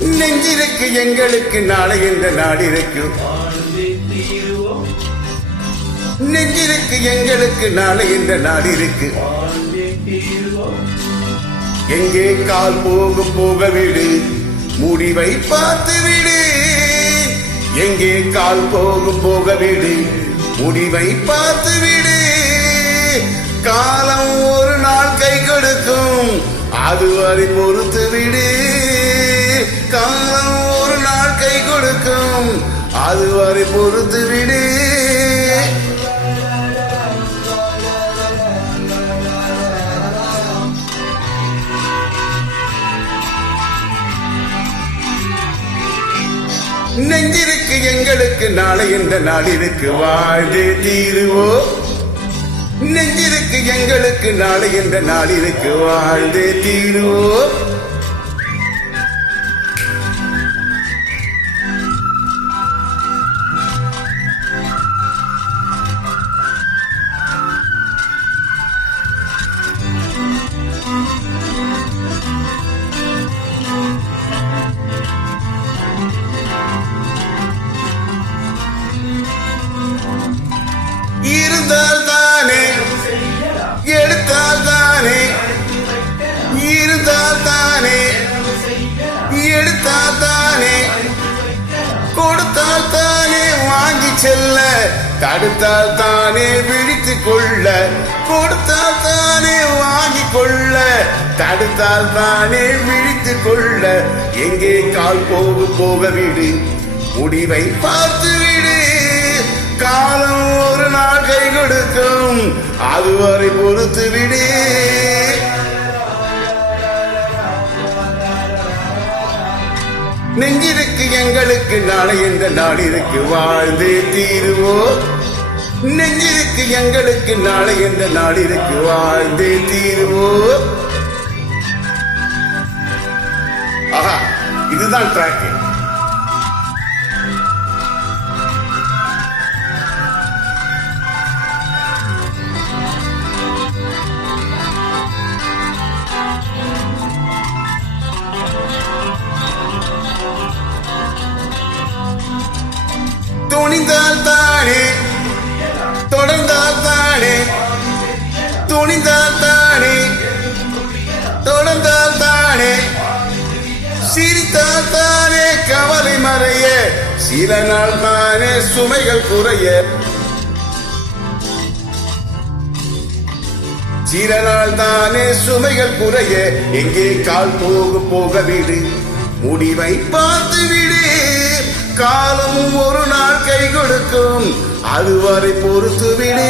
நெஞ்சிருக்கு எங்களுக்கு நாளை என்ற நாடிருக்கு. நெஞ்சிருக்கு எங்களுக்கு நாளை என்ற நாடிருக்கு. எங்கே கால் போக விடு, முடிவை பார்த்து விடு. எங்கே கால் போக விடு, முடிவை பார்த்து விடு. காலம் ஒரு நாள் கை கொடுக்கும், அதுவரை பொறுத்து விடு. காலம் ஒரு நாள் கை கொடுக்கும், அதுவரை பொறுத்து விடு. நெஞ்சிருக்கு எங்களுக்கு நாளை என்ற நாளிற்கு வாழ்ந்தே தீருவோம். நெஞ்சிருக்கு எங்களுக்கு நாளை என்ற நாளிற்கு வாழ்ந்தே தீருவோம். இருந்தால் தானே, எடுத்தால் தானே, இருந்தால் தானே, எடுத்தால் தானே, கொடுத்தால் தானே வாங்கி செல்ல, தடுத்தால் தானே விழித்து கொள்ள. கொடுத்தால் தானே வாங்கி கொள்ள, தடுத்தால் தானே விழித்து கொள்ள. எங்கே கால் போக விடு, முடிவை பார்த்து விடு. காலம் ஒரு நாள் கை கொடுக்கும், அதுவரை பொறுத்து விடு. நெஞ்சிருக்கு எங்களுக்கு நாளை என்ற நாளிற்கு வாழ்ந்தே தீருவோம். நெஞ்சிருக்கு எங்களுக்கு நாளை என்ற நாளிற்கு வாழ்ந்தே தீருவோம். ஆஹா, இதுதான் ட்ராக். துணிந்தால் தானே, தொடர்ந்தால் தானே, துணிந்தால் தானே, தொடர்ந்தால் தானே, சிரித்தால் தானே கவலை மறைய, சில நாள் தானே சுமைகள் குறைய. சில நாள் தானே சுமைகள் குறைய. எங்கே கால் போக விடு, முடிவை பார்த்து விடு. காலம் ஒரு நாள் கை கொடுக்கும், அதுவரை பொறுத்து விடு.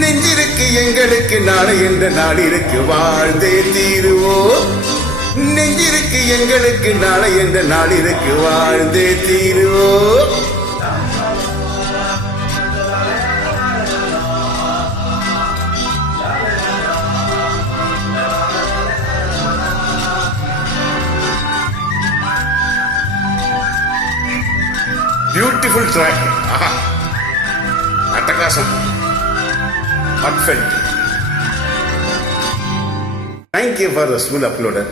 நெஞ்சிருக்கு எங்களுக்கு நாளை என்ற நாளிற்கு வாழ்ந்தே தீருவோம். நெஞ்சிருக்கு எங்களுக்கு நாளை என்ற நாளிற்கு வாழ்ந்தே தீருவோம். Beautiful track. ஆஹா, அட்டகாசம். Heartfelt. Thank you for the smooth uploader.